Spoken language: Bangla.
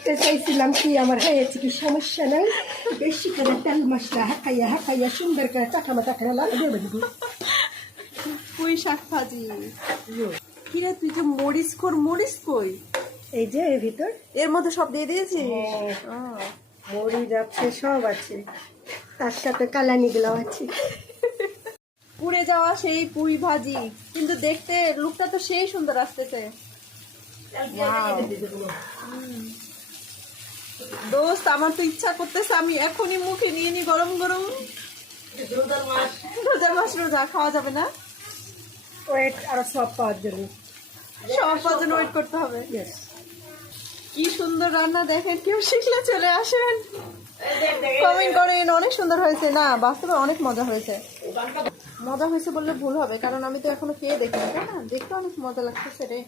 দেখতে চাইছিলাম কি আমার হয়েছে কি সমস্যা নাই, বেশি করে তেল মশলা হাঁকাইয়া সুন্দর করে চাকামাটা করে লাগিয়ে দেবো। পুঁই শাক ভাজি। কিরে তুই যে মরিচ কই? এই যে এর ভিতর এর মধ্যে সব দিয়ে দিয়েছিস? মরিচ আছে, সব আছে, তার সাথে কালানিগুলো আছে। পুড়ে যাওয়া সেই পুঁই ভাজি, কিন্তু দেখতে লুকটা তো সেই সুন্দর আসতেছে। দোস্ত আমার তো ইচ্ছা করতেছে আমি এখনই মুখে নিয়ে নি গরম গরম। রোজার মাস রোজা খাওয়া যাবে না, ওয়েট আরো সব পাওয়ার জন্য, সব পর্যন্ত ওয়েট করতে হবে। Yes. কি সুন্দর রান্না দেখেন, কেউ শিখলে চলে আসেন, কমেন্ট করেন। অনেক সুন্দর হয়েছে না, বাস্তবে অনেক মজা হয়েছে। মজা হয়েছে বললে ভুল হবে, কারণ আমি তো এখনো খেয়ে দেখিনি, তাই না? দেখতে অনেক মজা লাগতেছে রে।